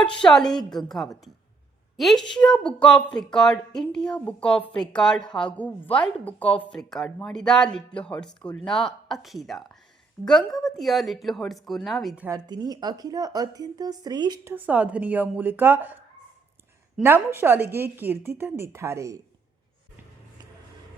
Record ಶಾಲೆ Gangavathi. Asia Book of Record, India Book of Record ಹಾಗೂ world book of record ಮಾಡಿದ little heart ಸ್ಕೂಲ್ನ Akhila. ಗಂಗಾವತಿಯ little hot ಸ್ಕೂಲ್ನ ವಿದ್ಯಾರ್ಥಿನಿ ಅಖಿಲ ಅತ್ಯಂತ ಶ್ರೇಷ್ಠ ಸಾಧನೆಯ ಮೂಲಕ ನಮ್ಮ ಶಾಲೆಗೆ ಕೀರ್ತಿ ತಂದಿದ್ದಾರೆ.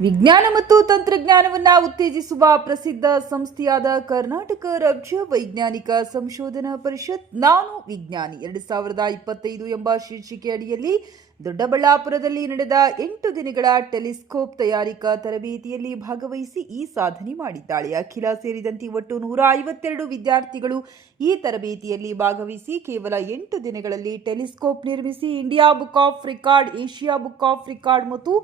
ವಿಜ್ಞಾನ ಮತ್ತು ತಂತ್ರಜ್ಞಾನವನ್ನು ಉತ್ತೇಜಿಸುವ ಪ್ರಸಿದ್ಧ ಸಂಸ್ಥೆಯಾದ ಕರ್ನಾಟಕ ರಾಜ್ಯ ವೈಜ್ಞಾನಿಕ ಸಂಶೋಧನಾ ಪರಿಷತ್, ನಾನು ವಿಜ್ಞಾನಿ. ಎರಡು ಸಾವಿರದ ಇಪ್ಪತ್ತೈದು ಎಂಬ ಶೀರ್ಷಿಕೆ ಅಡಿಯಲ್ಲಿ ದೊಡ್ಡಬಳ್ಳಾಪುರದಲ್ಲಿ ನಡೆದ ಎಂಟು ದಿನಗಳ ಟೆಲಿಸ್ಕೋಪ್ ತಯಾರಿಕಾ ತರಬೇತಿಯಲ್ಲಿ ಭಾಗವಹಿಸಿ ಈ ಸಾಧನೆ ಮಾಡಿದ್ದಾಳೆ. ಅಖಿಲ ಸೇರಿದಂತೆ ಒಟ್ಟು ನೂರ ಐವತ್ತೆರಡು ವಿದ್ಯಾರ್ಥಿಗಳು ಈ ತರಬೇತಿಯಲ್ಲಿ ಭಾಗವಹಿಸಿ ಕೇವಲ ಎಂಟು ದಿನಗಳಲ್ಲಿ ಟೆಲಿಸ್ಕೋಪ್ ನಿರ್ಮಿಸಿ India Book of Record, Asia Book of Record ಮತ್ತು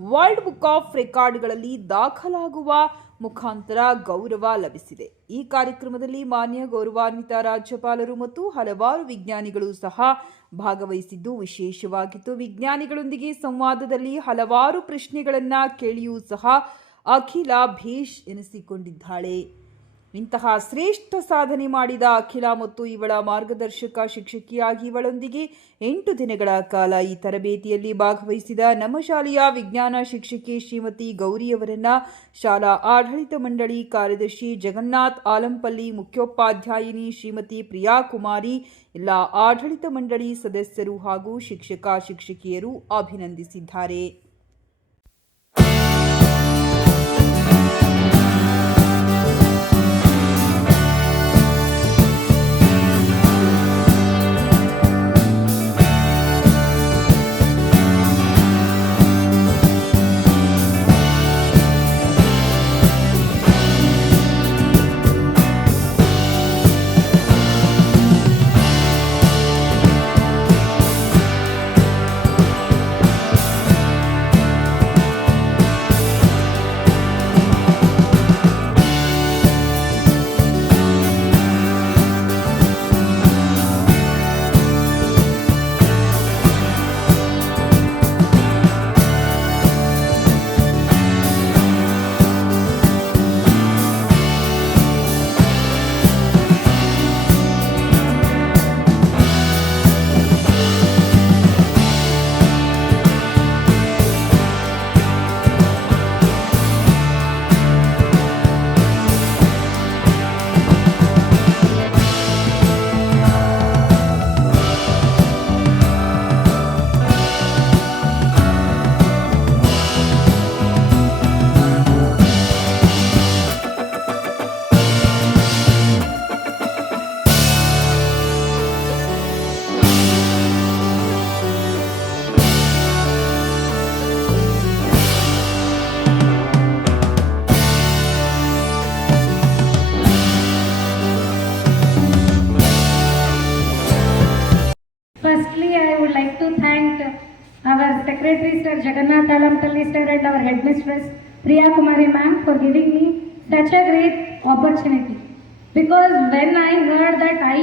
ವರ್ಲ್ಡ್ ಬುಕ್ ಆಫ್ ರೆಕಾರ್ಡ್ಗಳಲ್ಲಿ ದಾಖಲಾಗುವ ಮುಖಾಂತರ ಗೌರವ ಲಭಿಸಿದೆ. ಈ ಕಾರ್ಯಕ್ರಮದಲ್ಲಿ ಮಾನ್ಯ ಗೌರವಾನ್ವಿತ ರಾಜ್ಯಪಾಲರು ಮತ್ತು ಹಲವಾರು ವಿಜ್ಞಾನಿಗಳು ಸಹ ಭಾಗವಹಿಸಿದ್ದು, ವಿಶೇಷವಾಗಿತ್ತು. ವಿಜ್ಞಾನಿಗಳೊಂದಿಗೆ ಸಂವಾದದಲ್ಲಿ ಹಲವಾರು ಪ್ರಶ್ನೆಗಳನ್ನು ಕೇಳಿಯೂ ಸಹ ಅಖಿಲ ಭೇಷ್ ಎನಿಸಿಕೊಂಡಿದ್ದಾಳೆ. ಇಂತಹ ಶ್ರೇಷ್ಠ ಸಾಧನೆ ಮಾಡಿದ ಅಖಿಲ ಮತ್ತು ಇವಳ ಮಾರ್ಗದರ್ಶಕ ಶಿಕ್ಷಕಿಯಾಗಿ ಇವಳೊಂದಿಗೆ ಎಂಟು ದಿನಗಳ ಕಾಲ ಈ ತರಬೇತಿಯಲ್ಲಿ ಭಾಗವಹಿಸಿದ ನಮ್ಮ ಶಾಲೆಯ ವಿಜ್ಞಾನ ಶಿಕ್ಷಕಿ ಶ್ರೀಮತಿ ಗೌರಿಯವರನ್ನ ಶಾಲಾ ಆಡಳಿತ ಮಂಡಳಿ ಕಾರ್ಯದರ್ಶಿ ಜಗನ್ನಾಥ್ ಆಲಂಪಲ್ಲಿ ಮುಖ್ಯೋಪಾಧ್ಯಾಯಿನಿ ಶ್ರೀಮತಿ ಪ್ರಿಯಾ ಕುಮಾರಿ, ಎಲ್ಲ ಆಡಳಿತ ಮಂಡಳಿ ಸದಸ್ಯರು ಹಾಗೂ ಶಿಕ್ಷಕ ಶಿಕ್ಷಕಿಯರು ಅಭಿನಂದಿಸಿದ್ದಾರೆ. And our Headmistress Priya Kumari Ma'am for giving me such a great opportunity. Because when I heard that I,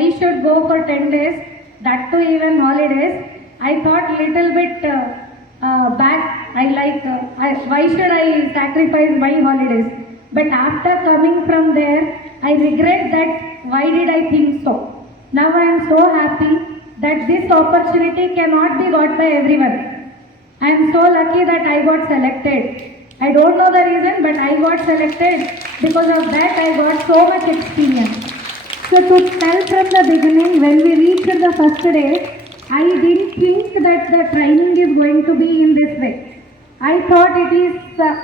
I should go for 10 days, that too even holidays, I thought little bit uh, uh, back, I like, uh, I, why should I sacrifice my holidays? But after coming from there, I regret that why did I think so? Now I am so happy that this opportunity cannot be got by everyone. I am so lucky that I got selected. I don't know the reason, but I got selected. Because of that, I got so much experience. So to tell from the beginning, when we reached the first day, I didn't think that the training is going to be in this way. I thought it is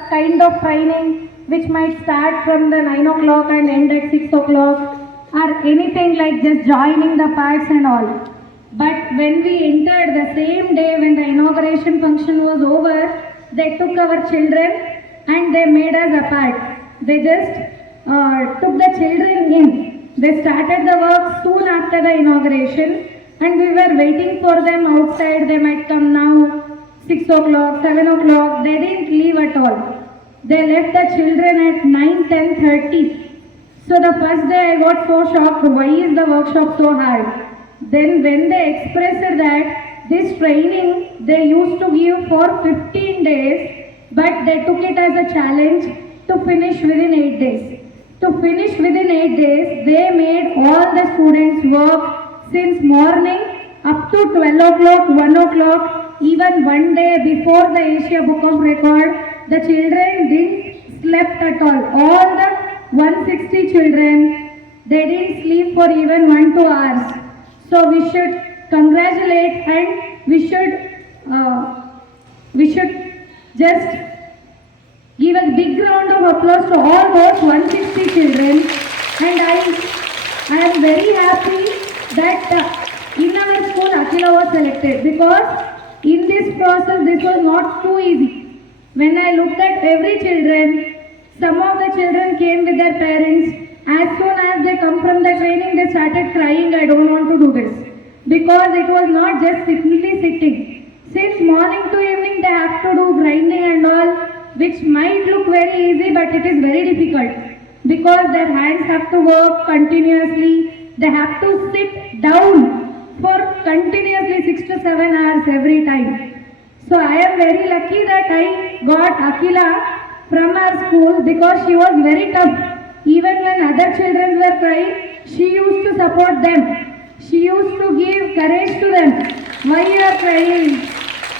kind of training which might start from the 9 o'clock and end at 6 o'clock or anything like just joining the parts and all. But when we entered the same day when the inauguration function was over, they took our children and they made us apart. They just uh, took the children in. They started the work soon after the inauguration and we were waiting for them outside. They might come now 6 o'clock, 7 o'clock. They didn't leave at all. They left the children at 9, 10, 30. So the first day I got so shocked. Why is the workshop so hard? Then when they expressed that this training they used to give for 15 days, but they took it as a challenge to finish within 8 days. To finish within 8 days, they made all the students work since morning up to 12 o'clock, 1 o'clock, even one day before the Asia Book of Record, the children didn't slept at all. All the 160 children, they didn't sleep for even one two hours. So we should congratulate and we should uh, we should just give a big round of applause to all those 160 children. And I, I am very happy that uh, in our school Akila was selected because in this process this was not too easy. When I looked at every children, some of the children came with their parents. As soon as they come from the training, they started crying, I don't want to do this. Because it was not just simply sitting. Since morning to evening, they have to do grinding and all, which might look very easy, but it is very difficult. Because their hands have to work continuously. They have to sit down for continuously six to seven hours every time. So I am very lucky that I got Akila from our school because she was very tough. Even when other children were crying, she used to support them. She used to give courage to them. Why you are crying?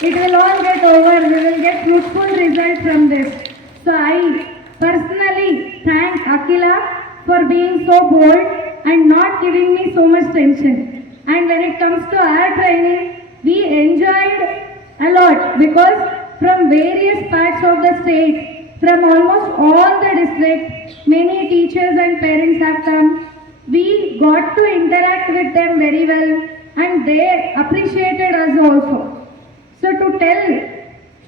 It will all get over. We will get fruitful result from this. So I personally thank Akila for being so bold and not giving me so much tension. And when it comes to our training, we enjoyed a lot because from various parts of the state, from almost all the districts, many teachers and parents have come. We got to interact with them very well and they appreciated us also. So to tell,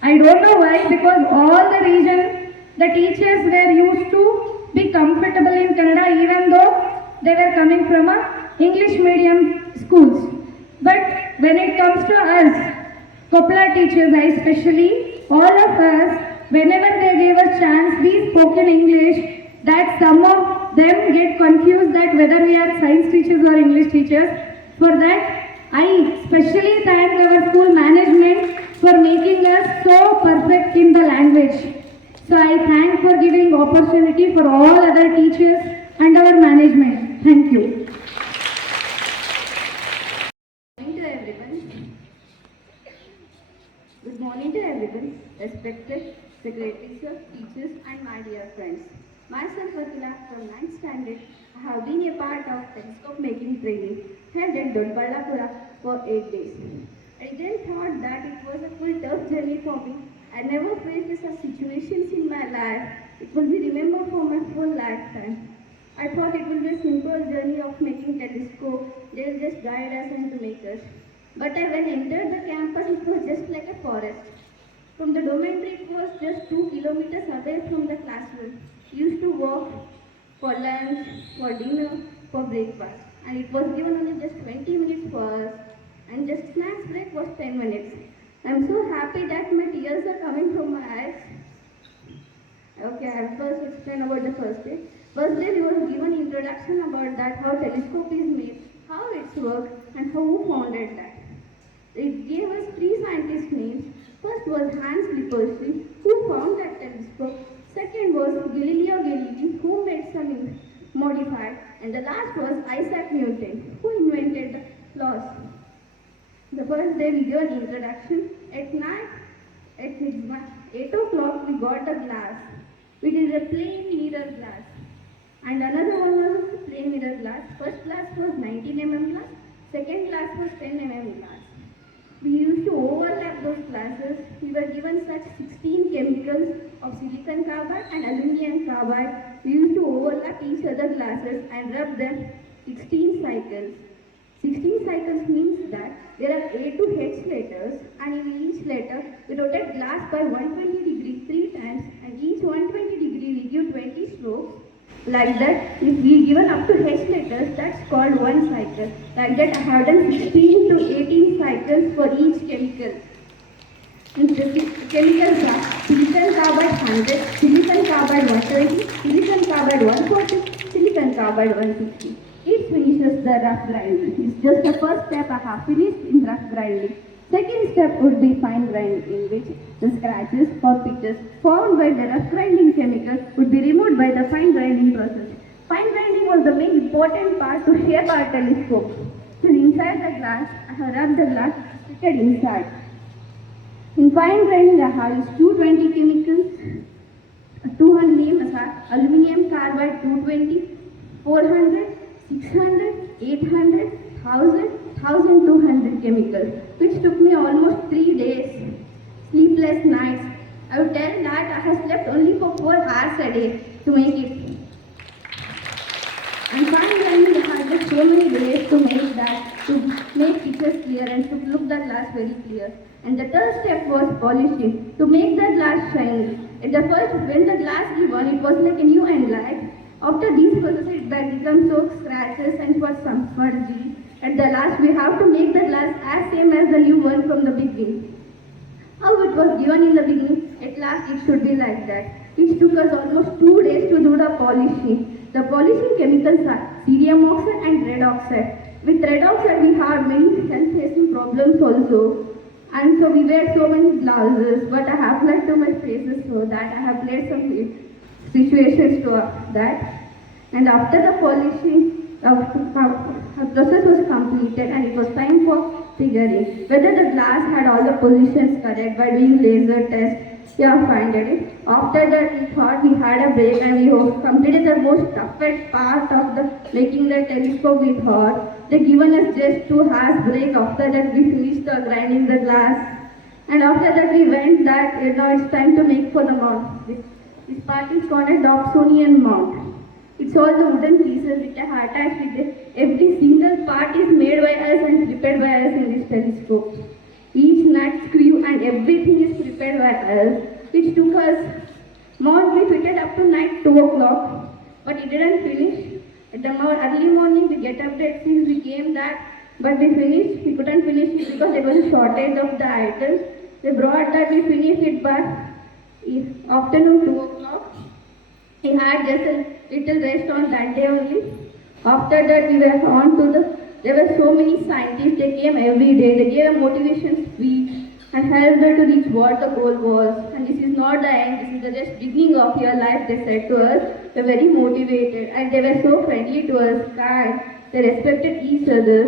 I don't know why because all the region, the teachers were used to be comfortable in Kannada even though they were coming from a English medium schools. But when it comes to us, Kopla teachers, especially, all of us, whenever they gave us chance, we spoke in English, that some of them get confused that whether we are science teachers or English teachers. For that, I specially thank our school management for making us so perfect in the language. So I thank for giving opportunity for all other teachers and our management. Thank you. morning to everyone. Good morning to everyone, respected secretaries, sir, teachers, and my dear friends. Myself, Akila, from 9th standard, I have been a part of telescope making training held at Dodballapura for 8 days. I then thought that it was a full tough journey for me. I never faced such situations in my life. It will be remembered for my full lifetime. I thought it will be a simple journey of making telescope. They'll just guide us and to make us. But I, when entered the campus, it was just like a forest. From the dormitory, it was just two kilometers away from the classroom. Used to walk for lunch, for dinner, for breakfast. And it was given only just 20 minutes for us. And just snacks break was 10 minutes. I'm so happy that my tears are coming from my eyes. Okay, I will first explain about the first day. First day we was given introduction about that how telescope is made, how it's work, and how who founded that. It gave us three scientist names. First was Hans Lippershey, who found that telescope. Second was Galileo Galilei, who made some modified, and the last was Isaac Newton, who invented the laws. The first day we got introduction. At night, at midnight, 8 o'clock, we got the glass, which is a plain mirror glass. And another one was a plain mirror glass. First glass was 19 mm glass, second glass was 10 mm glass. We used to overlap those glasses. We were given such 16 chemicals of silicon carbide and aluminum carbide. We used to overlap each other glasses and rub them 16 cycles. 16 cycles means that there are A to H letters and in each letter we rotate glass by 120 degree three times and each 120 degree we give 20 strokes. Like that, if we given up to H letters, that's called one cycle. Like that, I have done 16 to 18 cycles for each chemical. Chemicals are silicon carbide 100, silicon carbide 120, silicon carbide 140, silicon carbide 160. It finishes the rough grinding. It's just the first step I have finished in rough grinding. Second step would be fine grinding, in which the scratches or pictures formed by the rough grinding chemical would be removed by the fine grinding process. Fine grinding was the main important part to shape our telescope. So inside the glass, I have rubbed the glass fitted inside. In fine grinding, I have used 220 chemicals, 200 name aluminum carbide 220, 400, 600, 800, 1000, 1200 chemicals, which took me almost three days, sleepless nights. I would tell that I have slept only for four hours a day to make it. And finally, I had just so many ways to make that, to make pictures clear and to look the glass very clear. And the third step was polishing, to make the glass shiny. At the first, when the glass given, it was like a new and light. After these processes, it becomes so scratches and for some smudgy. At the last, we have to make the glass as same as the new one from the beginning. How it was given in the beginning, at last it should be like that. It took us almost two days to do the polishing. The polishing chemicals are cerium oxide and red oxide. With red oxide, we have many health-facing problems also. And so we wear so many blouses, but I have applied to my faces so that I have played some situations to that. And after the polishing, uh, uh, process was completed and it was time for figuring whether the glass had all the positions correct by doing laser test. Found it. After that, we thought we had a break and we completed the most toughest part of the making the telescope. We thought they given us just two hours break. After that, we finished the grinding the glass. And after that, we went that you know it's time to make for the mount. This, this part is called a Dobsonian mount. It's all the wooden pieces which are attached with it. Every single part is made by us and prepared by us in this telescope. Each nut, screw and everything is prepared by us, which took us more we fitted up to night 2 o'clock, but it didn't finish. At the more early morning, we get up at 6, we came that, but we finished. We couldn't finish it because there was a shortage of the items. They brought that, we finished it by eh, afternoon 2 o'clock. We had just a little rest on that day only. After that, we were on to the. There were so many scientists. They came every day. They gave a motivation speech and helped her to reach what the goal was. And this is not the end. This is the just beginning of your life. They said to us. They were very motivated and they were so friendly to us. Kind. They respected each other.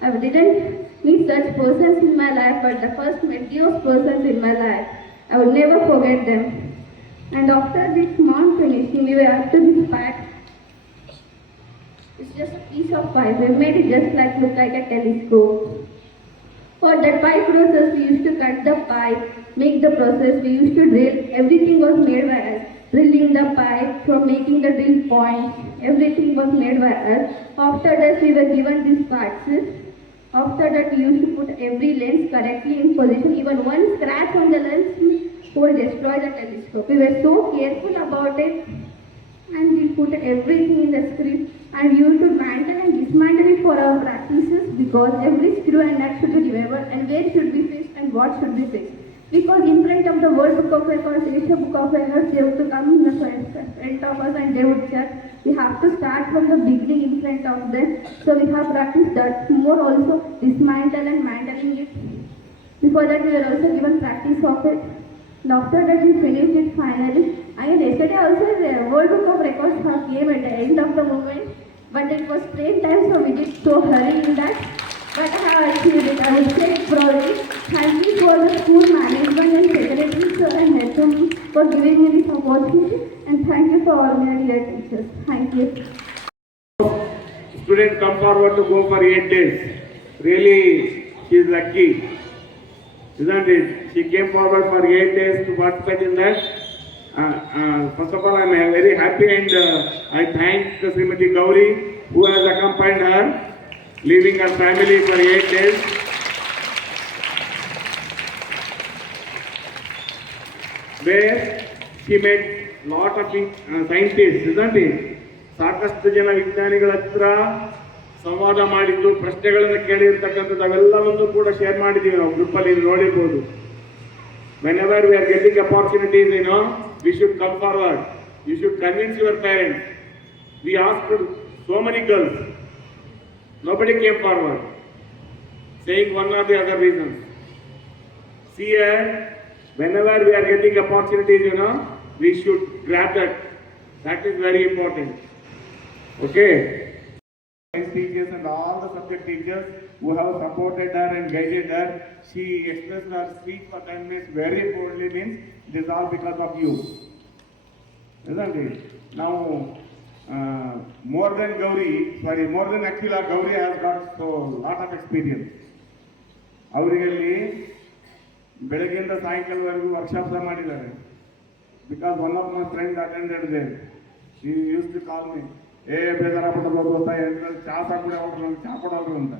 I didn't meet such persons in my life, but the first met those persons in my life. I will never forget them. And after this month finishing, we were up to this part. It's just a piece of pipe. We made it just like look like a telescope. For that pipe process, we used to cut the pipe, make the process. We used to drill. Everything was made by us. Drilling the pipe, from making the drill points, everything was made by us. After that, we were given these parts. After that, we used to put every lens correctly in position. Even one scratch on the lens destroy the telescope. We were so careful about it and we put everything in the script and we used to mantle and dismantle it for our practices because every screw and nut should be remembered and where should be fixed and what should be fixed. Because in front of the World Book of Records, Asia Book of Records, they would come in the front of us and they would check. We have to start from the beginning in front of them. So we have practiced that more also dismantle and mantling it. Before that we were also given practice of it. After that we finished it finally. And yesterday also the World Book of Records came at the end of the moment. But it was train time so we did so hurry in that. But uh, I have achieved it. I say it proudly. Thank you for the school management and secretary sir and HM for giving me this opportunity. And thank you for all my dear teachers. Thank you. Student come forward to go for eight days. Really, she is lucky Isn't it? She came forward for eight days to participate in that. Uh, uh, first of all, I am very happy and uh, I thank Srimati Gauri who has accompanied her, leaving her family for eight days. Where she met lot of uh, scientists, isn't it? ಸಾಕಷ್ಟು ಜನ ವಿಜ್ಞಾನಿಗಳ ಹತ್ರ ಸಂವಾದ ಮಾಡಿದ್ದು, ಪ್ರಶ್ನೆಗಳನ್ನು ಕೇಳಿರ್ತಕ್ಕಂಥದ್ದು ಅವೆಲ್ಲವನ್ನು ಕೂಡ share ಮಾಡಿದ್ದೀವಿ ನಾವು ಗ್ರೂಪಲ್ಲಿ ನೋಡಿರ್ಬೋದು. Whenever we are getting opportunities ಏನೋ we should come forward you should convince your parents we ask so many girls nobody came forward saying one are the other reasons see whenever we are getting opportunities ಏನೋ we should grab that that is very important okay My speech is teachers and all the subject teachers who have supported her and guided her. She expressed her speech for 10 minutes very boldly means it is all because of you. Isn't it? Now, uh, more than Gauri, sorry, more than Akila, Gauri has got so lot of experience. ಅವರಿಗೆ ಅಲ್ಲಿ ಬೆಳಗ್ಗೆಯಿಂದ ಸಾಯಂಕಾಲವರೆಗೂ workshop ಸಹ ಮಾಡಿದ್ದಾರೆ because one of my friend attended they ಈ use to ಕಾಲ್ ಮಿ ಏ ಬೇಜಾರಾಗ್ಬಿಟ್ಟು ಗೊತ್ತಾ? ಚಾ ಅವ್ರು ನಮ್ಗೆ ಚಾ ಕೊಡೋರು ಅಂತ.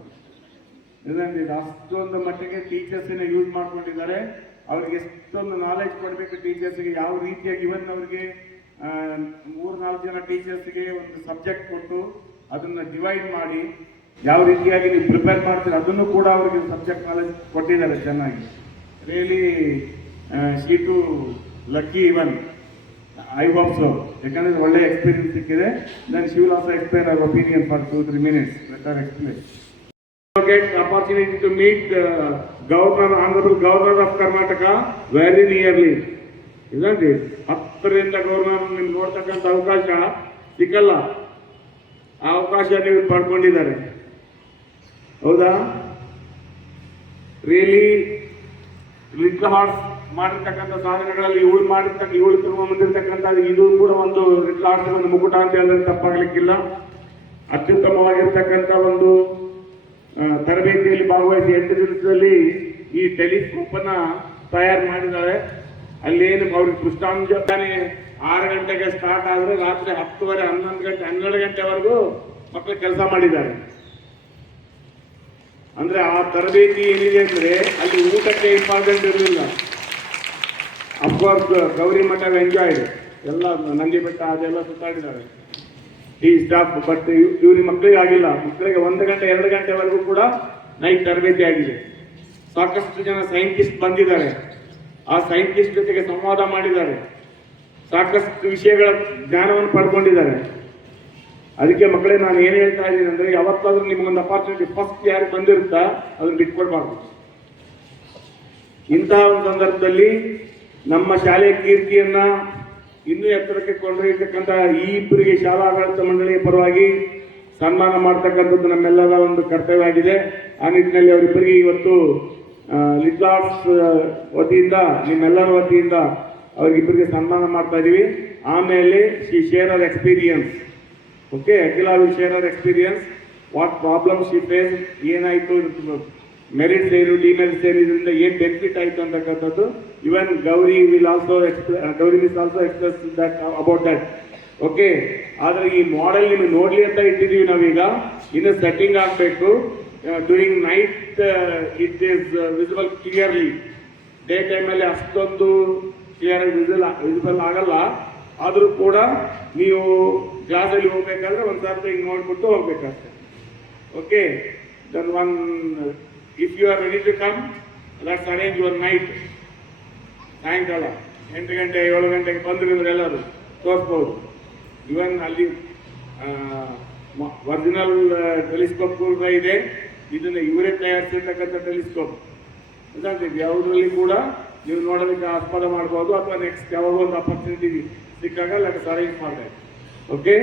ಇದಂడి ಅಷ್ಟೊಂದು ಮಟ್ಟಿಗೆ ಟೀಚರ್ಸಿನ ಯೂಸ್ ಮಾಡ್ಕೊಂಡಿದ್ದಾರೆ. ಅವ್ರಿಗೆ ಎಷ್ಟೊಂದು ನಾಲೆಜ್ ಕೊಡಬೇಕು ಟೀಚರ್ಸ್ಗೆ ಯಾವ ರೀತಿಯಾಗಿ ಇವನ್ ಅವ್ರಿಗೆ ಮೂರು ನಾಲ್ಕು ಜನ ಟೀಚರ್ಸ್ಗೆ ಒಂದು ಸಬ್ಜೆಕ್ಟ್ ಕೊಟ್ಟು ಅದನ್ನ ಡಿವೈಡ್ ಮಾಡಿ ಯಾವ ರೀತಿಯಾಗಿ ನೀವು ಪ್ರಿಪೇರ್ ಮಾಡ್ತೀರ, ಅದನ್ನು ಕೂಡ ಅವ್ರಿಗೆ ಸಬ್ಜೆಕ್ಟ್ ನಾಲೆಜ್ ಕೊಟ್ಟಿದ್ದಾರೆ ಚೆನ್ನಾಗಿ. Really she too lucky even I hope so ಯಾಕಂದ್ರೆ ಒಳ್ಳೆ ಎಕ್ಸ್ಪೀರಿಯನ್ಸ್ ಸಿಕ್ಕಿದೆ. Then she will also explain our opinion for two three minutes let explain get opportunity to meet the governor, honorable governor of Karnataka very nearly. ಹತ್ತರಿಂದ governor ನಿಮ್ಗೆ ನೋಡ್ತಕ್ಕಂಥ ಅವಕಾಶ ಸಿಕ್ಕಲ್ಲ. ಆ ಅವಕಾಶ ನೀವು ಪಡ್ಕೊಂಡಿದ್ದಾರೆ. ಹೌದಾ? ರಿಯಲಿ ಲಿಟ್ಲ್ ಹಾರ್ಟ್ಸ್ ಮಾಡಿರ್ತಕ್ಕಂಥ ಸಾಧನೆಗಳಲ್ಲಿ ಇವಳು ಮಾಡಿರ್ತಕ್ಕ ಇವಳು ತಗೊಂಡ್ಬಂದಿರ್ತಕ್ಕಂಥ ಇದು ಕೂಡ ಒಂದು ಲಾಸ್ಟ್ ಒಂದು ಮುಕುಟ ಅಂತ ಹೇಳಿದ್ರೆ ತಪ್ಪಾಗಲಿಕ್ಕಿಲ್ಲ. ಅತ್ಯುತ್ತಮವಾಗಿರ್ತಕ್ಕಂಥ ಒಂದು ತರಬೇತಿಯಲ್ಲಿ ಭಾಗವಹಿಸಿ ಎಂಟು ದಿವಸದಲ್ಲಿ ಈ ಟೆಲಿಸ್ಕೋಪ್ ಅನ್ನ ತಯಾರು ಮಾಡಿದ್ದಾರೆ. ಅಲ್ಲೇನು ಅವ್ರಿಗೆ ಪುಷ್ಟಾಂಜನೆ ಆರು ಗಂಟೆಗೆ ಸ್ಟಾರ್ಟ್ ಆದ್ರೆ ರಾತ್ರಿ ಹತ್ತುವರೆ ಹನ್ನೊಂದು ಗಂಟೆ ಹನ್ನೆರಡು ಗಂಟೆವರೆಗೂ ಮಕ್ಕಳು ಕೆಲಸ ಮಾಡಿದ್ದಾರೆ. ಅಂದ್ರೆ ಆ ತರಬೇತಿ ಏನಿದೆ ಅಂದ್ರೆ ಅಲ್ಲಿ ಊಟಕ್ಕೆ ಇಂಪಾರ್ಟೆಂಟ್ ಇರಲಿಲ್ಲ ಅಫ್ಕೋರ್ಸ್ ಗೌರಿ ಮಠ ಎಂಜಾಯ್ಡ್ ಎಲ್ಲ ನಂದಿ ಬೆಟ್ಟ ಅದೆಲ್ಲ ಸುತ್ತಾಡಿದ್ದಾರೆ ಈ ಸ್ಟಾಫ್ ಬಟ್ ಇವ್ರಿಗೆ ಮಕ್ಕಳಿಗೆ ಆಗಿಲ್ಲ. ಮಕ್ಕಳಿಗೆ ಒಂದು ಗಂಟೆ, ಎರಡು ಗಂಟೆವರೆಗೂ ಕೂಡ ನೈಟ್ ತರಬೇತಿ ಆಗಿದೆ. ಸಾಕಷ್ಟು ಜನ ಸೈಂಟಿಸ್ಟ್ ಬಂದಿದ್ದಾರೆ. ಆ ಸೈಂಟಿಸ್ಟ್ ಜೊತೆಗೆ ಸಂವಾದ ಮಾಡಿದ್ದಾರೆ. ಸಾಕಷ್ಟು ವಿಷಯಗಳ ಜ್ಞಾನವನ್ನು ಪಡ್ಕೊಂಡಿದ್ದಾರೆ. ಅದಕ್ಕೆ ಮಕ್ಕಳೇ, ನಾನು ಏನು ಹೇಳ್ತಾ ಇದ್ದೀನಿ ಅಂದರೆ, ಯಾವತ್ತಾದ್ರೂ ನಿಮಗೊಂದು ಅಪಾರ್ಚುನಿಟಿ ಫಸ್ಟ್ ಯಾರು ಬಂದಿರುತ್ತಾ, ಅದನ್ನು ಬಿಟ್ಕೊಡ್ಬಾರ್ದು. ಇಂತಹ ಒಂದು ಸಂದರ್ಭದಲ್ಲಿ ನಮ್ಮ ಶಾಲೆಯ ಕೀರ್ತಿಯನ್ನ ಇನ್ನೂ ಎತ್ತರಕ್ಕೆ ಕೊಂಡೊಯ್ಯತಕ್ಕಂಥ ಈ ಇಬ್ಬರಿಗೆ ಶಾಲಾ ಆಡಳಿತ ಮಂಡಳಿಯ ಪರವಾಗಿ ಸನ್ಮಾನ ಮಾಡ್ತಕ್ಕಂಥದ್ದು ನಮ್ಮೆಲ್ಲರ ಒಂದು ಕರ್ತವ್ಯ ಆಗಿದೆ. ಆ ನಿಟ್ಟಿನಲ್ಲಿ ಅವರಿಬ್ಬರಿಗೆ ಇವತ್ತು ಲಿಟ್ಲಾರ್ಸ್ ವತಿಯಿಂದ, ನಿಮ್ಮೆಲ್ಲರ ವತಿಯಿಂದ ಅವರಿಬ್ಬರಿಗೆ ಸನ್ಮಾನ ಮಾಡ್ತಾ ಇದ್ದೀವಿ ಆಮೇಲೆ she share our experience okay Akhila will share our experience what problem she face ಏನಾಯಿತು ಮೆರಿಟ್ಸ್ ಏನು ಡಿಮೆರಿಟ್ಸ್ ಏನು ಇದರಿಂದ ಏನು ಬೆನಿಫಿಟ್ ಆಯಿತು ಅಂತಕ್ಕಂಥದ್ದು? Even Gauri will also Gauri will also express that about that okay ಆದರೆ ಈ ಮಾಡೆಲ್ ನಿಮಗೆ ನೋಡ್ಲಿ ಅಂತ ಇಟ್ಟಿದ್ದೀವಿ ನಾವೀಗ. ಇನ್ನು ಸೆಟ್ಟಿಂಗ್ ಆಗಬೇಕು. During night it is visible clearly day ಟೈಮಲ್ಲಿ ಅಷ್ಟೊಂದು ಕ್ಲಿಯರ್ ವಿಸಿಲ್ ವಿಸಿಬಲ್ ಆಗಲ್ಲ. ಆದರೂ ಕೂಡ ನೀವು ಕ್ಲಾಸಲ್ಲಿ ಹೋಗ್ಬೇಕಾದ್ರೆ ಒಂದು ಸರ್ತಿ ಹಿಂಗೆ ನೋಡ್ಬಿಟ್ಟು ಹೋಗ್ಬೇಕಷ್ಟೆ okay then one if you are ready to come let's arrange your night ಸಾಯಂಕಾಲ, ಎಂಟು ಗಂಟೆ, ಏಳು ಗಂಟೆಗೆ ಬಂದ್ರೆ ಎಲ್ಲರೂ ತೋರಿಸ್ಬೋದು. ಇವನ್ ಅಲ್ಲಿ ಒರಿಜಿನಲ್ ಟೆಲಿಸ್ಕೋಪ್ ಕೂಡ ಇದೆ. ಇದನ್ನು ಇವರೇ ತಯಾರಿಸಿರ್ತಕ್ಕಂಥ ಟೆಲಿಸ್ಕೋಪ್ ಇದಂತಿದೆ ಯಾವುದರಲ್ಲಿ ಕೂಡ ನೀವು ನೋಡೋದಕ್ಕೆ ಆಸ್ಪದ ಮಾಡ್ಬೋದು ಅಥವಾ ನೆಕ್ಸ್ಟ್ ಯಾವಾಗ ಒಂದು ಅಪರ್ಚುನಿಟಿ ಸಿಕ್ಕಾಗ ಲೆಟ್ ಅರೇಂಜ್ ಮಾಡಬೇಕು ಓಕೆ